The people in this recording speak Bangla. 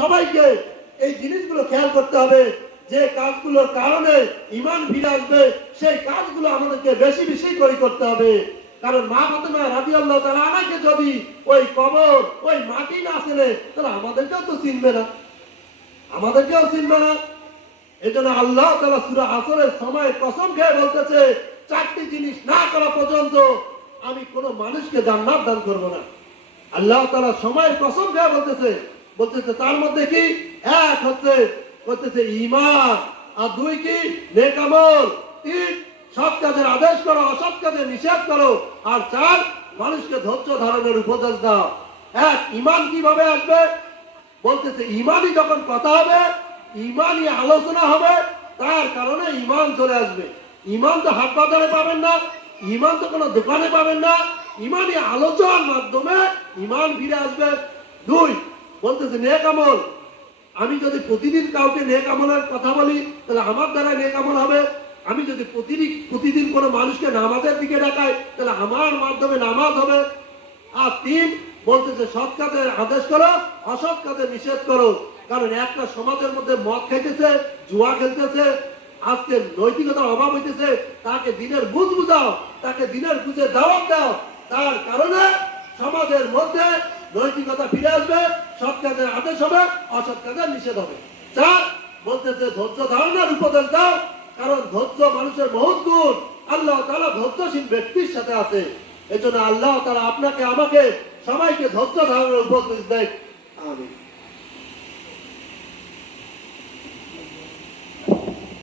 সবাইকে এই জিনিসগুলো খেয়াল করতে হবে যে কাজগুলোর কারণে ঈমান ফিরে আসবে সেই কাজগুলো আমাদেরকে বেশি বেশি করে করতে হবে। কারণ মা ফাতেমা রাদিয়াল্লাহু তাআলা আনহাকে যদি ওই কবর ওই মাটি না চেনে তাহলে আমাদেরকেও তো চিনবে না, আমাদেরকেও চিনবে না। এজন্য আল্লাহ তাআলা সূরা আসরের সময় কসম খেয়ে বলতেছে, চারটি জিনিস না করা পর্যন্ত আমি কোন মানুষকে জান্নাত দান করব না। আল্লাহ তাআলা সময়ের কসম খেয়ে বলতেছে তার মধ্যে কি? এক হচ্ছে ঈমান, আর দুই কি? নেক আমল, তিন সৎ কাজের আদেশ করো, অসৎ কাজের নিষেধ করো, আর চার মানুষকে ধৈর্য ধারণের উপদেশ দাও। এক, ঈমান কিভাবে আসবে? বলতেছে ঈমানই যখন কথা হবে, ঈমানই আলোচনা হবে, তার কারণে ঈমান চলে আসবে। ঈমান তো হাট বাজারে পাবেন না, ঈমান তো কোনো দোকানে পাবেন না, ঈমানই আলোচনার মাধ্যমে ঈমান ফিরে আসবে। দুই, বলতেছে নেক আমল। আমি যদি প্রতিদিন কাউকে নেক আমলের কথা বলি তাহলে আমার দ্বারা নেক আমল হবে। আমি যদি প্রতিদিন কোনো মানুষকে নামাজের দিকে ডাকাই তাহলে আমার মাধ্যমে নামাজ হবে। আর তিন, বলতেছে সৎ কাজের আদেশ করো, অসৎ কাজের নিষেধ করো। কারণ একটা সমাজের মধ্যে মদ খাইতেছে, জুয়া খেলতেছে, আজকে নৈতিকতার অভাব হইতেছে, তাকে দিনের বুঝ বুঝাও, তাকে দিনের বুঝে দাওয়াত দাও। তার কারণে সমাজের মধ্যে নৈতিকতা ফিরে আসবে, সৎ কাজের আদেশ হবে, অসৎ কাজের নিষেধ হবে। চার, বলতেছে ধৈর্য ধারণের উপদেশ দাও, কারণ ধৈর্য মানুষের মহৎ গুণ। আল্লাহ তাআলা ধৈর্যশীল ব্যক্তির সাথে আছে। এজন্য আল্লাহ তাআলা আপনাকে আমাকে সবাইকে ধৈর্য ধারণের উপদেশ দেয়। আমিন।